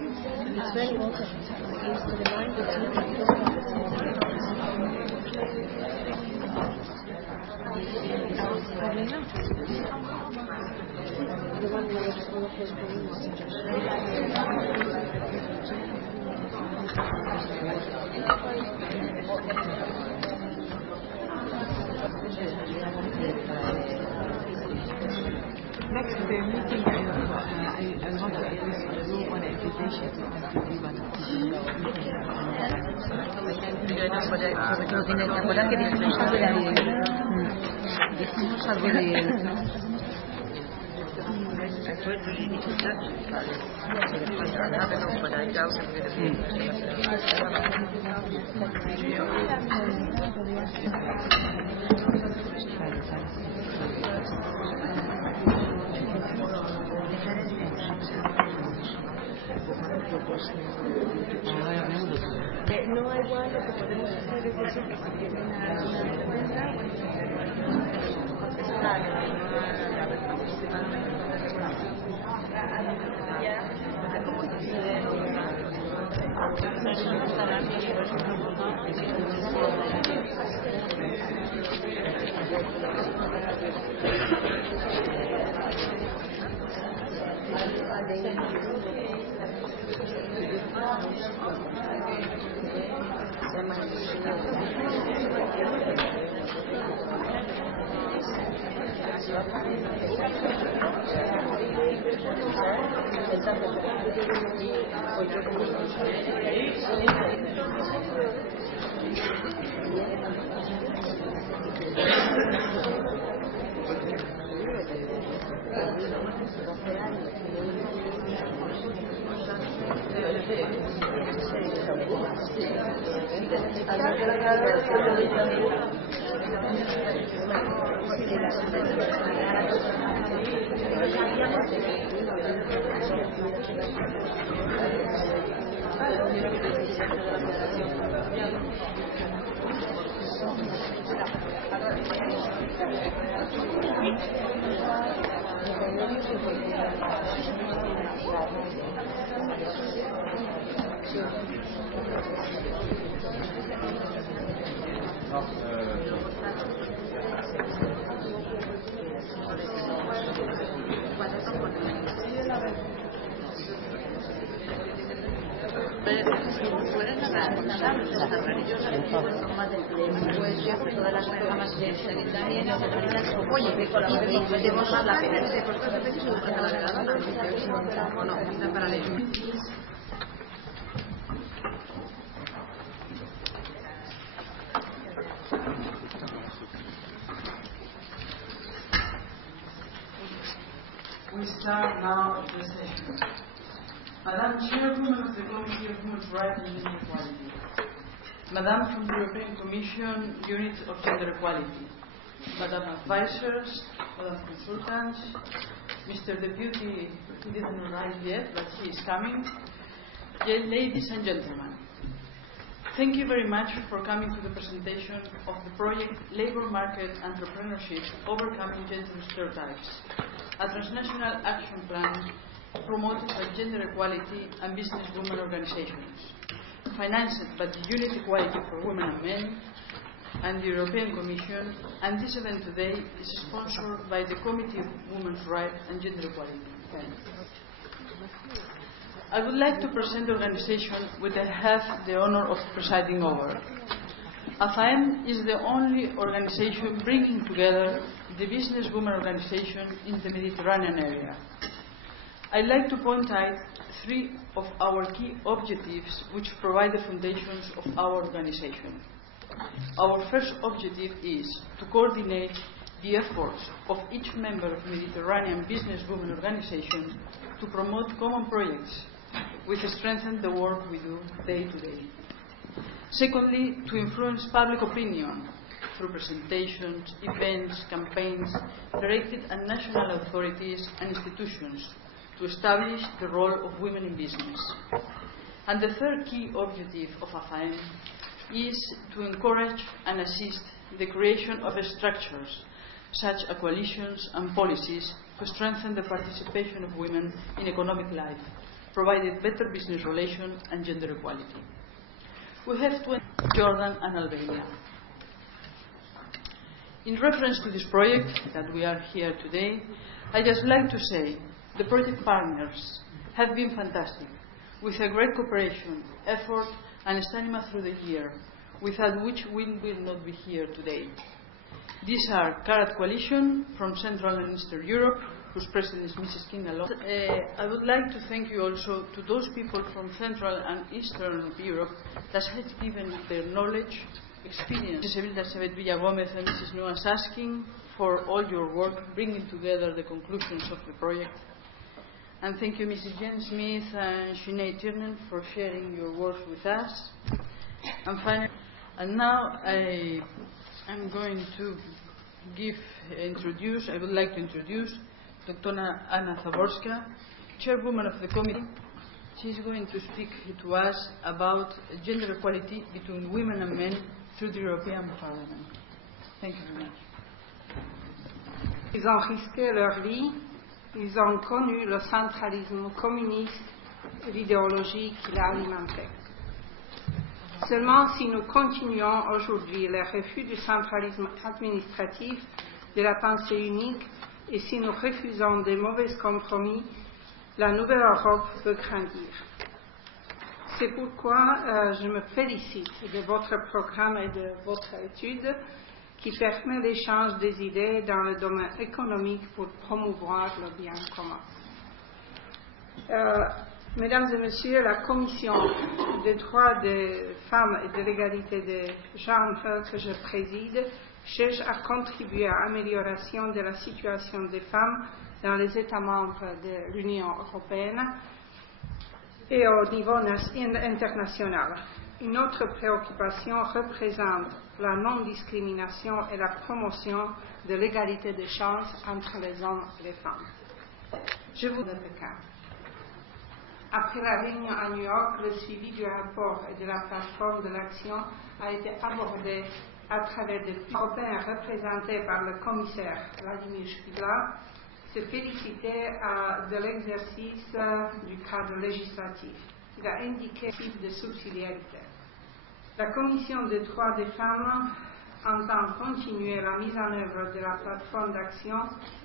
It's very welcome. It's to remind the team that the one where it's all of those next meeting, I want to at least do one invitation to everyone. ¿Te acuerdas que dijimos algo de no hay igual, lo que podemos hacer es decir que si tienen una cuenta, contestar We start now the session. Madam Chairwoman of the Committee of Human Rights and Gender Equality, Madam from the European Commission, Unit of Gender Equality, Madam Advisors, Madam Consultants, Mr. Deputy, he didn't arrive yet, but he is coming, ladies and gentlemen. Thank you very much for coming to the presentation of the project Labour Market Entrepreneurship Overcoming Gender Stereotypes, a transnational action plan promoted by Gender Equality and Businesswomen organizations, financed by the Unit Equality for Women and Men and the European Commission, and this event today is sponsored by the Committee of Women's Rights and Gender Equality. I would like to present the organization which I have the honor of presiding over. AFAEM is the only organization bringing together the businesswomen organization in the Mediterranean area. I'd like to point out three of our key objectives which provide the foundations of our organization. Our first objective is to coordinate the efforts of each member of Mediterranean businesswomen organization to promote common projects which strengthen the work we do day to day. Secondly, to influence public opinion through presentations, events, campaigns directed at national authorities and institutions to establish the role of women in business. And the third key objective of AFAEM is to encourage and assist the creation of structures such as coalitions and policies to strengthen the participation of women in economic life, provided better business relations and gender equality. We have 20 Jordan and Albania. In reference to this project that we are here today, I just like to say the project partners have been fantastic, with a great cooperation, effort and stamina through the year, without which we will not be here today. These are Karat Coalition from Central and Eastern Europe, whose president is Mrs. Kinga Long. I would like to thank you also to those people from Central and Eastern Europe that have given their knowledge, experience. Mrs. Evilda Sebet Villagomez and Mrs. Noah Saskin for all your work bringing together the conclusions of the project. And thank you, Mrs. Jen Smith and Sinead Tiernan, for sharing your work with us. And finally, now I'm going to I would like to introduce Dr. Anna Zaborska, chairwoman of the committee. She's going to speak to us about gender equality between women and men through the European Parliament. Thank you very much. Ils ont risqué leur vie, ils ont connu le centralisme communiste et l'idéologie qui l'a alimenté. Seulement si nous continuons aujourd'hui le refus du centralisme administratif, de la pensée unique, et si nous refusons des mauvais compromis, la nouvelle Europe peut grandir. C'est pourquoi je me félicite de votre programme et de votre étude qui permet l'échange des idées dans le domaine économique pour promouvoir le bien commun. Mesdames et Messieurs, la Commission des droits des femmes et de l'égalité des genres que je préside cherche à contribuer à l'amélioration de la situation des femmes dans les États membres de l'Union européenne et au niveau international. Une autre préoccupation représente la non-discrimination et la promotion de l'égalité des chances entre les hommes et les femmes. Je vous donne le cas. Après la réunion à New York, le suivi du rapport et de la plateforme de l'action a été abordé à travers des Européens représentés par le commissaire Vladimir Špidla, se féliciter de l'exercice du cadre législatif. Il a indiqué le principe de subsidiarité. La Commission des droits des femmes entend continuer la mise en œuvre de la plateforme d'action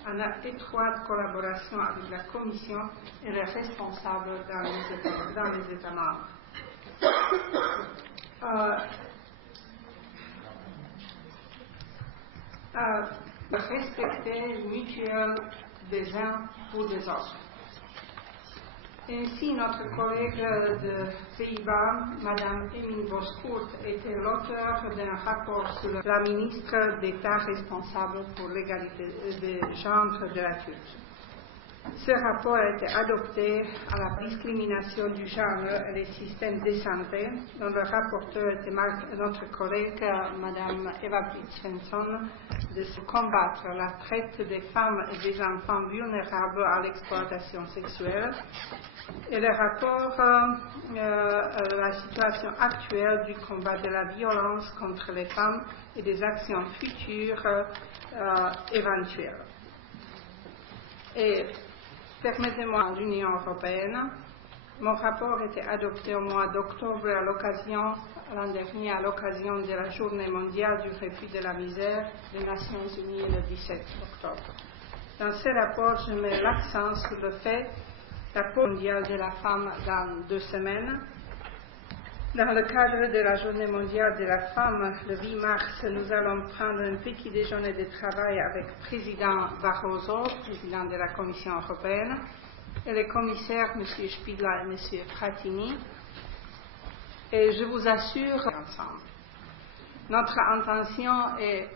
en étroite collaboration avec la Commission et les responsables dans les États membres. Respecter mutuel des uns pour les autres. Ainsi, notre collègue de Pays-Bas, Mme Emine Boscourt, était l'auteur d'un rapport sur la ministre d'État responsable pour l'égalité des genres de la Turquie. Ce rapport a été adopté à la discrimination du genre et les systèmes de santé, dont le rapporteur était notre collègue Mme Eva Britt Svensson, de combattre la traite des femmes et des enfants vulnérables à l'exploitation sexuelle, et le rapport la situation actuelle du combat de la violence contre les femmes et des actions futures éventuelles. Et permettez-moi, l'Union européenne, mon rapport a été adopté au mois d'octobre l'an dernier à l'occasion de la Journée mondiale du refus de la misère des Nations Unies le 17 octobre. Dans ce rapport, je mets l'accent sur le fait la Journée mondiale de la femme dans 2 semaines. Dans le cadre de la Journée mondiale de la femme, le 8 mars, nous allons prendre un petit déjeuner de travail avec le président Barroso, président de la Commission européenne, et les commissaires M. Špidla et M. Frattini. Et je vous assure, ensemble, notre intention est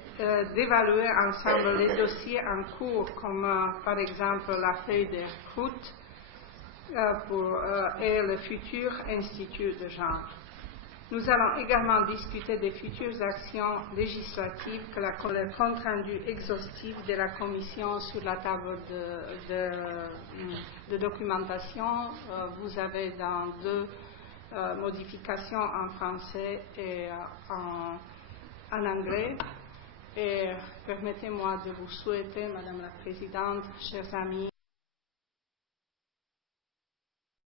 d'évaluer ensemble les dossiers en cours, comme par exemple la feuille de route et le futur Institut de genre. Nous allons également discuter des futures actions législatives que le compte rendu exhaustif de la Commission sur la table de documentation. Vous avez dans 2 modifications en français et en anglais. Et permettez-moi de vous souhaiter, Madame la Présidente, chers amis,